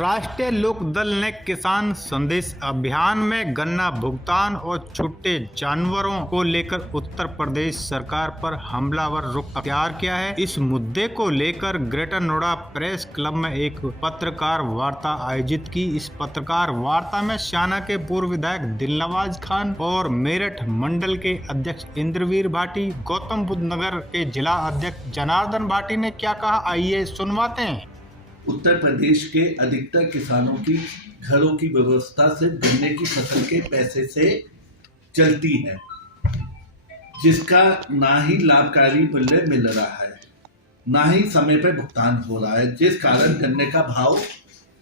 राष्ट्रीय लोक दल ने किसान संदेश अभियान में गन्ना भुगतान और छुट्टे जानवरों को लेकर उत्तर प्रदेश सरकार पर हमलावर रुख अख्तियार किया है। इस मुद्दे को लेकर ग्रेटर नोएडा प्रेस क्लब में एक पत्रकार वार्ता आयोजित की। इस पत्रकार वार्ता में स्याना के पूर्व विधायक दिलनवाज खान और मेरठ मंडल के अध्यक्ष इंद्रवीर भाटी, गौतम बुद्ध नगर के जिला अध्यक्ष जनार्दन भाटी ने क्या कहा, आइए सुनवाते हैं। उत्तर प्रदेश के अधिकतर किसानों की घरों की व्यवस्था सिर्फ गन्ने की फसल के पैसे से चलती है, जिसका ना ही लाभकारी मूल्य मिल रहा है, ना ही समय पर भुगतान हो रहा है, जिस कारण गन्ने का भाव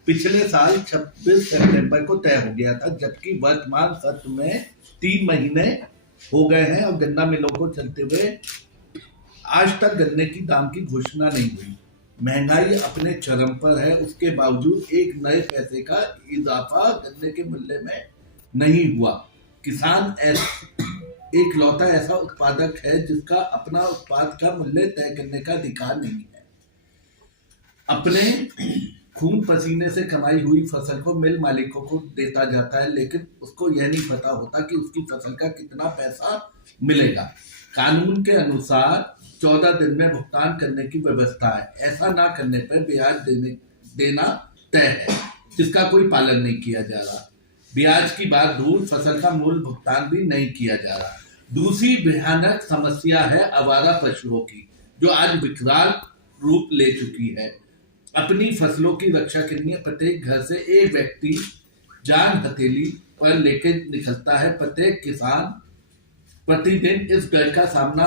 पिछले साल 26 सितंबर को तय हो गया था, जबकि वर्तमान सत्र में 3 महीने हो गए हैं और गन्ना मिलों को चलते हुए आज तक गन्ने की दाम की घोषणा नहीं हुई। महंगाई अपने चरम पर है, उसके बावजूद एक नए पैसे का इजाफा गन्ने के मूल्य में नहीं हुआ। किसान एक लौता ऐसा उत्पादक है जिसका अपना उत्पाद का मूल्य तय करने का अधिकार नहीं है। अपने खून पसीने से कमाई हुई फसल को मिल मालिकों को देता जाता है, लेकिन उसको यह नहीं पता होता कि उसकी फसल का कितना पैसा मिलेगा। कानून के अनुसार 14 दिन में भुगतान करने की व्यवस्था है। ऐसा ना करने पर ब्याज देना तय है, जिसका कोई पालन नहीं किया जा रहा। ब्याज की बात दूर, फसल का मूल भुगतान भी नहीं किया जा रहा। दूसरी भयानक समस्या है आवारा पशुओं की, जो आज विकराल रूप ले चुकी है। अपनी फसलों की रक्षा के लिए प्रत्येक घर से एक व्यक्ति जान हथेली पर लेकर निकलता है। प्रत्येक किसान प्रतिदिन इस डर का सामना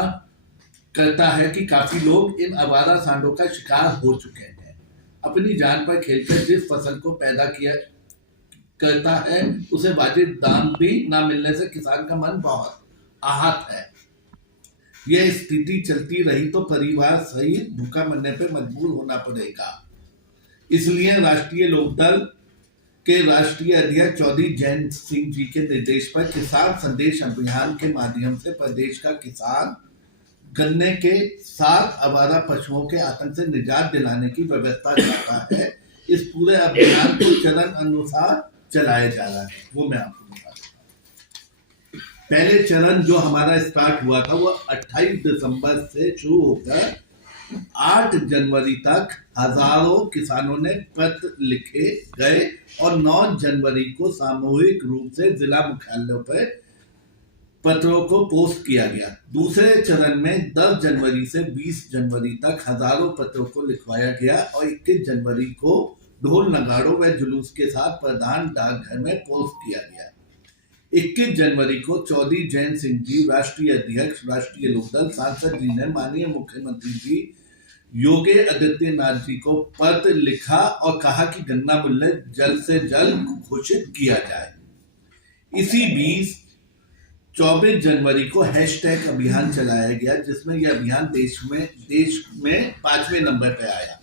करता है कि काफी लोग इन आवारा सांडों का शिकार हो चुके हैं। अपनी जान पर खेलकर जिस फसल को पैदा किया करता है, उसे वाजिब दाम भी ना मिलने से किसान का मन बहुत आहत है। यह स्थिति चलती रही तो परिवार सहित भूखा मरने पर मजबूर होना पड़ेगा। इसलिए राष्ट्रीय लोकदल के राष्ट्रीय अध्यक्ष चौधरी जयंत सिंह जी के निर्देश पर किसान संदेश अभियान के माध्यम से प्रदेश का किसान गन्ने के साथ आवारा पशुओं के आतंक से निजात दिलाने की व्यवस्था चाहता है। इस पूरे अभियान को चरण अनुसार चलाया जा रहा है, वो मैं आपको बता दूं। पहले चरण जो हमारा स्टार्ट हुआ था वो 28 दिसंबर से शुरू होकर 8 जनवरी तक हजारों किसानों ने पत्र लिखे गए और 9 जनवरी को सामूहिक रूप से जिला मुख्यालयों पर पत्रों को पोस्ट किया गया। दूसरे चरण में 10 जनवरी से 20 जनवरी तक हजारों पत्रों को लिखवाया गया और 21 जनवरी को ढोल नगाड़ों व जुलूस के साथ प्रधान डाकघर में पोस्ट किया गया। 21 जनवरी को चौधरी जयंत सिंह जी, राष्ट्रीय अध्यक्ष राष्ट्रीय लोकदल सांसद जी ने माननीय मुख्यमंत्री जी योगी आदित्यनाथ जी को पत्र लिखा और कहा कि गन्ना मूल्य जल्द से जल्द घोषित किया जाए। इसी बीच 24 जनवरी को हैशटैग अभियान चलाया गया, जिसमें यह अभियान देश में 5वें नंबर पर आया।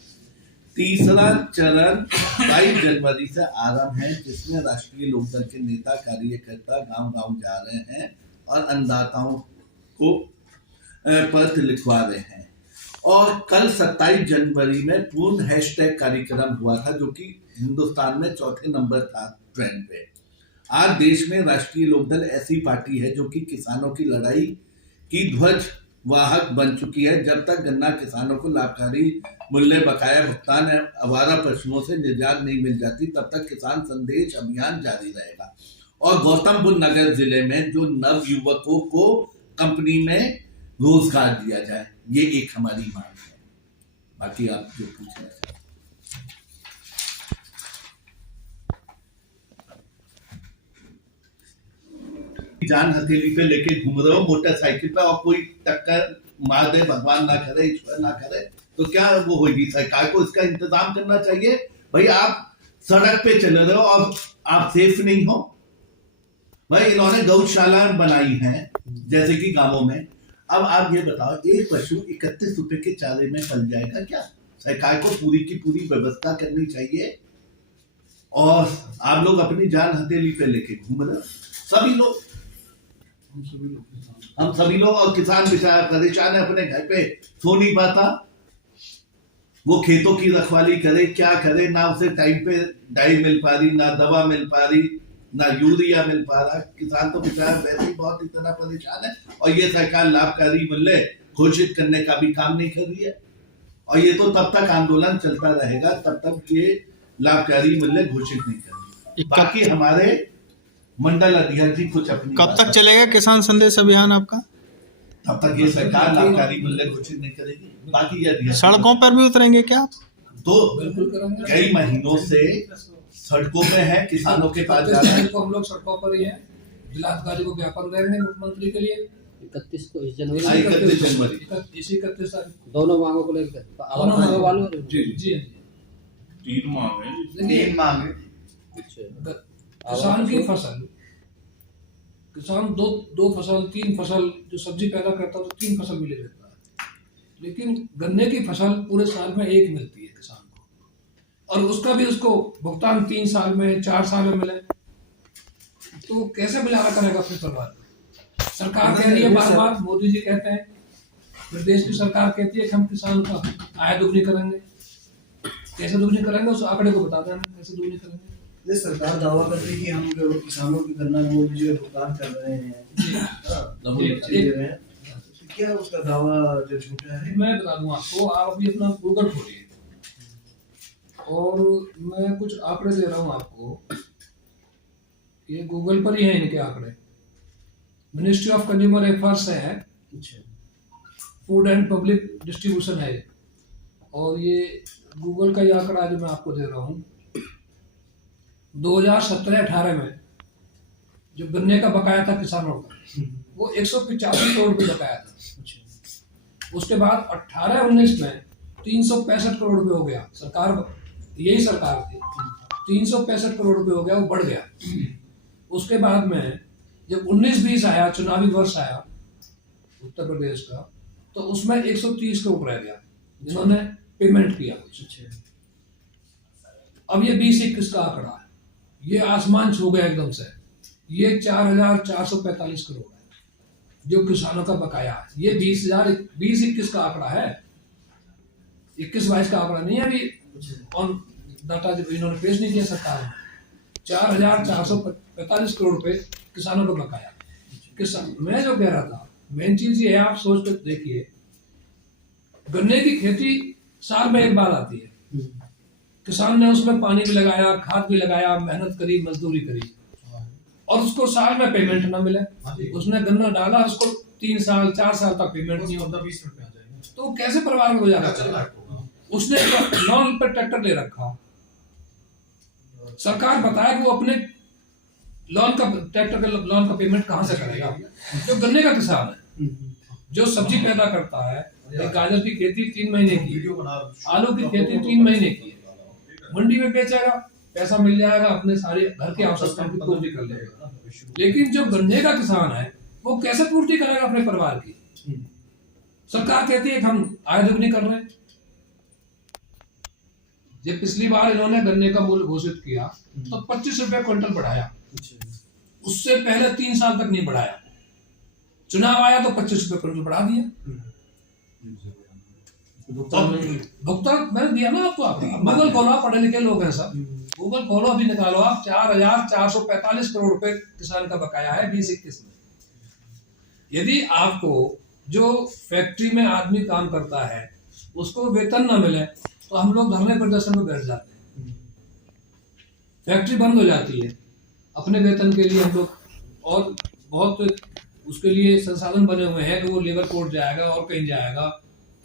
तीसरा चरण 22 जनवरी से आरंभ है, जिसमें राष्ट्रीय लोकदल के नेता कार्यकर्ता गांव-गांव जा रहे हैं और अन्नदाताओं को पत्र लिखवा रहे हैं। और कल 27 जनवरी में पूर्ण हैशटैग कार्यक्रम हुआ था, जो कि हिंदुस्तान में 4थे नंबर था ट्रेंड पे। आज देश में राष्ट्रीय लोकदल ऐसी पार्टी है जो कि किसानों की लड़ाई की ध्वज वाहक बन चुकी है। जब तक गन्ना किसानों को लाभकारी मूल्य, बकाया भुगतान आवारा पशुओं से निजात नहीं मिल जाती, तब तक किसान संदेश अभियान जारी रहेगा। और गौतम बुद्ध नगर जिले में जो नव युवकों को कंपनी में रोजगार दिया जाए, ये एक हमारी मांग है। बाकी आप जो पूछना चाहें। जान हथेली पे लेके घूम रहे हो मोटरसाइकिल पे और कोई टक्कर मार दे, भगवान ना करे, ईश्वर ना करे, तो क्या वो होगी? सरकार को इसका इंतजाम करना चाहिए। भाई आप सड़क पे चल रहे हो और आप सेफ नहीं हो। भाई इन्होंने गौशाला बनाई है जैसे कि गांवों में। अब आप ये बताओ, एक पशु 31 रुपए के चारे में पल जाएगा क्या? सरकार को पूरी की पूरी व्यवस्था करनी चाहिए। और आप लोग अपनी जान हथेली पे लेके घूम रहे हो, सभी लोग, हम सभी लोग। और किसान बेचारा परेशान है, अपने घर पे सो नहीं पाता, वो खेतों की रखवाली करे, क्या करे, ना उसे टाइम पे डाई मिल पा रही, ना दवा मिल पा रही, ना यूरिया मिल पा रहा। किसान तो बेचारा वैसे ही बहुत इतना परेशान है, और ये सरकार लाभकारी मूल्य घोषित करने का भी काम नहीं कर रही है। और ये तो तब तक आंदोलन चलता रहेगा, तब तक ये लाभकारी मूल्य घोषित नहीं करेंगे। बाकी हमारे मंडल अध्यक्ष जी कुछ अपनी कब तक चलेगा किसान संदेश अभियान आपका? तब तक ये सरकार लाभकारी मूल्य घोषित नहीं करेगी। बाकी ये सड़कों पर भी उतरेंगे क्या? तो कई महीनों से सड़कों पे है, किसानों के पास जा रहे हैं। हम लोग सड़कों पर ही हैं। जिलाधिकारी को ज्ञापन दे रहे हैं मुख्यमंत्री के लिए 31 को, इस जनवरी 31 जनवरी 31 तारीख दोनों मांगों को लेकर आवास मांगों वालों जी जी 3 मांग है। तीन मांग है। किसान की फसल, किसान दो फसल 3 फसल जो सब्जी पैदा करता है तो 3 फसल भी ले लेता है, लेकिन गन्ने की फसल पूरे साल में एक मिलती है किसान को, और उसका भी उसको भुगतान 3 साल में 4 साल में मिले, तो कैसे गुजारा करेगा अपने परिवार को? सरकार कह रही है बार बार, मोदी जी कहते हैं, फिर देश की सरकार कहती है कि हम किसान का आय दुगनी करेंगे। कैसे दुगनी करेंगे उस आंकड़े को बता दें, कैसे दुगनी करेंगे। सरकार दावा करती है कि हम जो किसानों की गन्ना मूल्य जो भुगतान कर रहे हैं, क्या उसका दावा जो झूठा है? मैं बता दूं आपको, आप अभी अपना गूगल खोलिए और मैं कुछ आंकड़े दे रहा हूं आपको, ये गूगल पर ही है इनके आंकड़े। मिनिस्ट्री ऑफ कंज्यूमर अफेयर्स है, फूड एंड पब्लिक डिस्ट्रीब्यूशन है, और ये गूगल का ही आंकड़ा जो मैं आपको दे रहा हूँ। 2017-18 में जो गन्ने का बकाया था किसानों का, वो 185 करोड़ रुपये बकाया था। उसके बाद 18-19 में 365 करोड़ रुपये हो गया। सरकार, यही सरकार थी, 365 करोड़ रुपये हो गया, वो बढ़ गया। उसके बाद में जब 19-20 आया, चुनावी वर्ष आया उत्तर प्रदेश का, तो उसमें 130 करोड़ रह गया जिन्होंने पेमेंट किया कुछ। अब ये 20-21 का आंकड़ा है, ये आसमान छू गया एकदम से। ये 4,445 करोड़ है जो किसानों का बकाया है। ये 2021 का आंकड़ा है, 21-22 का आंकड़ा नहीं है अभी ऑन डाटा जब इन्होंने पेश नहीं किया सरकार ने। 4,445 करोड़ रुपए किसानों को बकाया। किसान, मैं जो कह रहा था, मेन चीज ये है, आप सोच कर देखिए, गन्ने की खेती साल में एक बार आती है, किसान ने उसमें पानी भी लगाया, खाद भी लगाया, मेहनत करी, मजदूरी करी, और उसको साल में पेमेंट ना मिले। उसने गन्ना डाला, उसको 3 साल 4 साल तक पेमेंट नहीं होता, 20 रुपए आ जाएगा, तो कैसे परिवार को गुजारा चलेगा? उसने लोन पर ट्रैक्टर ले रखा, सरकार बताया कि वो अपने लोन का, ट्रैक्टर के लोन का पेमेंट कहाँ से करेगा? जो गन्ने का किसान है, जो सब्जी पैदा करता है, गाजर की खेती 3 महीने की, आलू की खेती 3 महीने की, मंडी में बेचेगा, पैसा मिल जाएगा, अपने सारे घर की आवश्यकताओं की पूर्ति कर लेगा। लेकिन जो गन्ने का किसान है, वो कैसे पूर्ति करेगा अपने परिवार की? सरकार कहती है कि हम आय दुगनी कर रहे हैं। जब पिछली बार इन्होंने गन्ने का मूल्य घोषित किया तो 25 रुपए क्विंटल बढ़ाया, उससे पहले 3 साल तक नहीं बढ़ाया। चुनाव आया तो 25 रुपए क्विंटल बढ़ा दिया। भुगतान मैंने दिया ना आपको, आप गूगल खोलो, आप पढ़े लिखे लोग हैं सब, गूगल खोलो, अभी निकालो आप, 4,445 करोड़ रुपए किसान का बकाया है 2021 में। यदि आपको जो फैक्ट्री में आदमी काम करता है उसको वेतन ना मिले तो हम लोग धरने प्रदर्शन में बैठ जाते हैं, फैक्ट्री बंद हो जाती है, अपने वेतन के लिए हम लोग, और बहुत उसके लिए संसाधन बने हुए हैं कि वो लेबर कोर्ट जाएगा और कहीं जाएगा,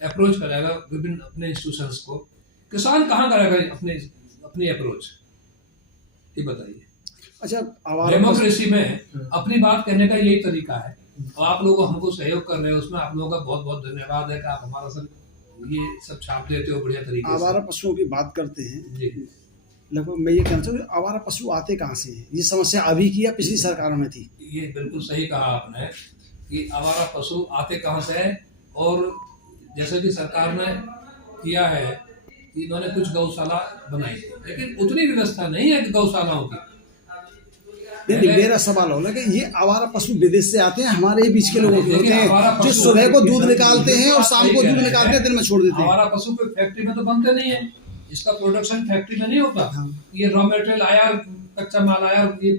अप्रोच करेगा विभिन्न अपने इंस्टीट्यूशंस को। किसान कहाँ करेगा अपनी अप्रोच, ये बताइए। अच्छा, डेमोक्रेसी में अपनी बात कहने का यही तरीका है, और आप लोग हमको सहयोग कर रहे हो, उसमें आप लोगों का बहुत बहुत धन्यवाद है कि आप हमारा सब ये सब छाप देते हो बढ़िया तरीके से। आवारा पशुओं की बात करते हैं जी, लगभग मैं ये कहना चाहूँ, आवारा पशु आते कहाँ से हैं? ये समस्या अभी की या पिछली सरकारों में थी? ये बिल्कुल सही कहा आपने कि आवारा पशु आते कहाँ से है, और जैसे कि सरकार ने किया है, इन्होंने कुछ गौशाला बनाई, लेकिन उतनी व्यवस्था नहीं है कि गौशालाओं की। नहीं, मेरा सवाल होगा कि ये आवारा पशु विदेश से आते हैं, हमारे बीच के लोगों के होते हैं जो सुबह को दूध निकालते हैं और शाम को दूध निकालते हैं, दिन में छोड़ देते हैं। हमारा पशु कोई फैक्ट्री में तो बनते नहीं है, इसका प्रोडक्शन फैक्ट्री में नहीं होता। ये रॉ मटेरियल आया, कच्चा माल आया, ये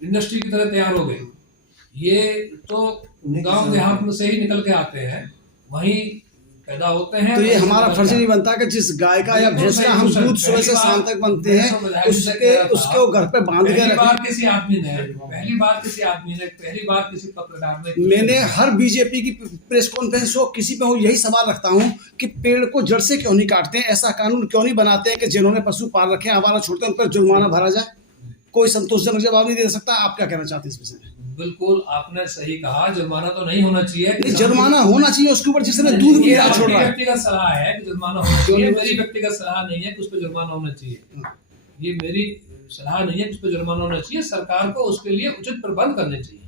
इंडस्ट्री की तरह तैयार हो गए। ये तो गांव देहात में से ही निकल के आते हैं, वहीं पैदा होते हैं। तो ये हमारा फर्ज नहीं बनता कि जिस गाय का या भैंस का हम दूध सुबह से शाम तक बनते हैं उसको घर पे बांध के पहली बार किसी आदमी ने पहली बार किसी पत्रकार ने, मैंने हर बीजेपी की प्रेस कॉन्फ्रेंस हो किसी पे हो यही सवाल रखता हूँ कि पेड़ को जड़ से क्यों नहीं काटते हैं, ऐसा कानून क्यों नहीं बनाते हैं कि जिन्होंने पशु पाल रखे हैं आवारा छोड़ते हैं उन पर जुर्माना भरा जाए। कोई संतोषजनक जवाब नहीं दे सकता। आप क्या कहना चाहते हैं इस विषय में? बिल्कुल आपने सही कहा, जुर्माना तो नहीं होना चाहिए। नहीं, जुर्माना होना चाहिए उसके ऊपर जिसने दूध की गाय छोड़ रहा है। व्यक्तिगत सलाह है कि जुर्माना होना चाहिए, मेरी व्यक्तिगत सलाह नहीं है कि उस पर जुर्माना होना चाहिए। ये मेरी सलाह नहीं है कि उस पर जुर्माना होना चाहिए। सरकार को उसके लिए उचित प्रबंध करने चाहिए।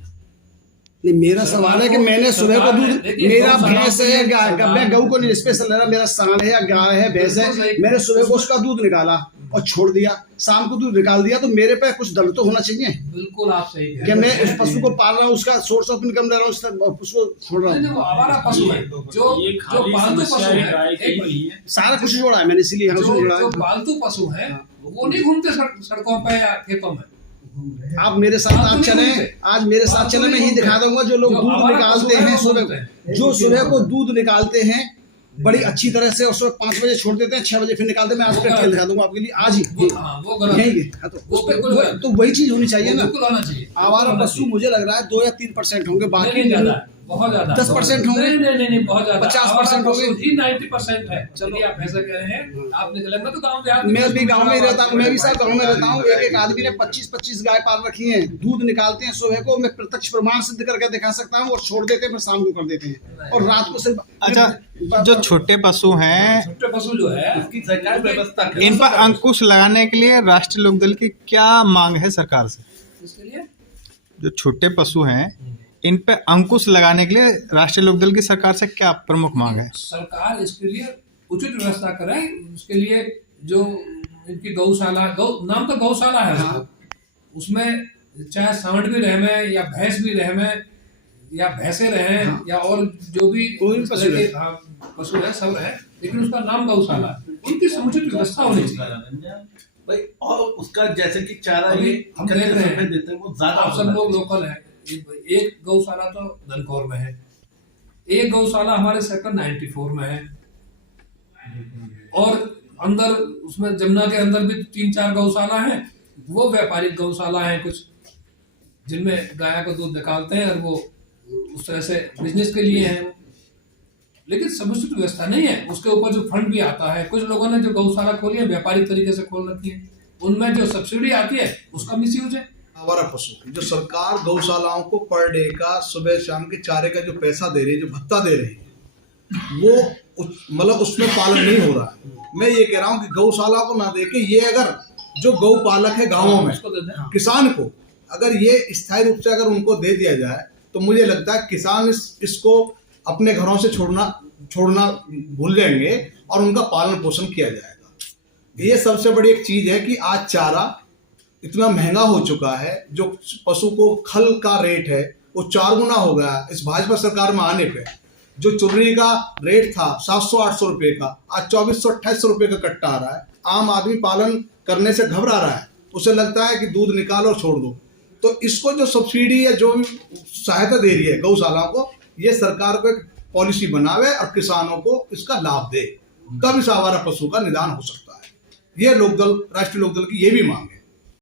नहीं, मेरा सवाल है कि मैंने सुबह को दूध, मेरा भैंस है, मैं गऊ को नहीं स्पेशल ले रहा, मेरा सांड है या गाय है, भैंस है, मैंने सुबह को उसका दूध निकाला और छोड़ दिया, शाम को दूध निकाल दिया, तो मेरे पे कुछ दंड तो होना चाहिए। बिल्कुल आप सही कह रहे हैं। क्या मैं उस पशु को पाल रहा हूँ, उसका सोर्स ऑफ इनकम ले रहा हूँ, उसको छोड़ रहा हूँ। आवारा पशु है, जो पालतू पशु है, सारा कुछ जोड़ा है मैंने, इसीलिए जो पालतू पशु है वो नहीं घूमते सड़कों पे या खेतों में। आप मेरे साथ आज चले, आज मेरे साथ चले, मैं ही दिखा दूंगा जो लोग दूध निकालते हैं सुबह, जो सुबह को दूध निकालते हैं बड़ी अच्छी तरह से, और सुबह 5 बजे छोड़ देते हैं, 6 बजे फिर निकालते हैं। मैं आज प्रैक्टिकल दिखा दूंगा आपके लिए आज ही, यही तो वही चीज होनी चाहिए ना। आवारा पशु मुझे लग रहा है 2 या 3% होंगे, बाकी बहुत ज्यादा 10% होंगे, नहीं बहुत ज्यादा 50% होंगे, 90% है। चलिए आप ऐसा कह रहे हैं, आप निकले, मैं तो गाँव मैं भी गाँव में रहता हूँ, मैं भी साथ गाँव में रहता हूँ। एक आदमी ने 25-25 गाय पाल रखी हैं, दूध निकालते हैं सुबह को, मैं प्रत्यक्ष प्रमाण सिद्ध करके दिखा सकता हूँ, और छोड़ देते हैं फिर शाम को कर देते हैं, और रात को सिर्फ। अच्छा, जो छोटे पशु हैं, छोटे पशु जो है उसकी सरकार व्यवस्था करे। इन पर अंकुश लगाने के लिए राष्ट्रीय लोकदल की क्या मांग है सरकार से? इसके लिए जो छोटे पशु हैं इन पे अंकुश लगाने के लिए राष्ट्रीय लोकदल की सरकार से क्या प्रमुख मांग है? सरकार इसके लिए उचित व्यवस्था करे। उसके लिए जो इनकी गौशाला, नाम तो गौशाला है उसमें चाहे सांड भी रहे या भैंस भी रहे या भैंसे रहे या और जो भी पशु है सब है, लेकिन उसका नाम गौशाला है। उनकी समुचित व्यवस्था होनी चाहिए भाई, और उसका जैसे कि चारा हम देख रहे हैं देते हैं वो ज्यादा। आप सब लोग लोकल है। एक गौशाला तो धनकौर में है, एक गौशाला हमारे सेक्टर 94 में है, और अंदर उसमें जमुना के अंदर भी 3-4 गौशाला हैं। वो व्यापारिक गौशाला हैं कुछ, जिनमें गाय का दूध निकालते हैं और वो उस तरह से बिजनेस के लिए है, लेकिन समुचित व्यवस्था नहीं है। उसके ऊपर जो फंड भी आता है, कुछ लोगों ने जो गौशाला खोली है व्यापारिक तरीके से खोल रखी है, उनमें जो सब्सिडी आती है उसका मिसयूज है। आवारा पशु जो सरकार गौशालाओं को पर डे का सुबह शाम के चारे का जो पैसा दे रही है, जो भत्ता दे रही है, वो मतलब उसमें पालन नहीं हो रहा है। मैं ये कह रहा हूँ कि गौशाला को ना देके, ये अगर जो गौ पालक है गाँवों में, किसान को अगर ये स्थायी रूप से अगर उनको दे दिया जाए, तो मुझे लगता है किसान इसको अपने घरों से छोड़ना भूल जाएंगे और उनका पालन पोषण किया जाएगा। ये सबसे बड़ी एक चीज है कि आज चारा इतना महंगा हो चुका है, जो पशु को खल का रेट है वो 4 गुना हो गया। इस भाजपा सरकार में आने पे जो चुर्री का रेट था 700-800 रुपए का, आज 2400-2800 रुपए का कट्टा आ रहा है। आम आदमी पालन करने से घबरा रहा है, उसे लगता है कि दूध निकालो और छोड़ दो। तो इसको जो सब्सिडी या जो भी सहायता दे रही है गौशालाओं को, ये सरकार को एक पॉलिसी बनावे और किसानों को इसका लाभ दे, तब इस आवारा पशु का निदान हो सकता है। ये लोकदल, राष्ट्रीय लोकदल की ये भी मांग है।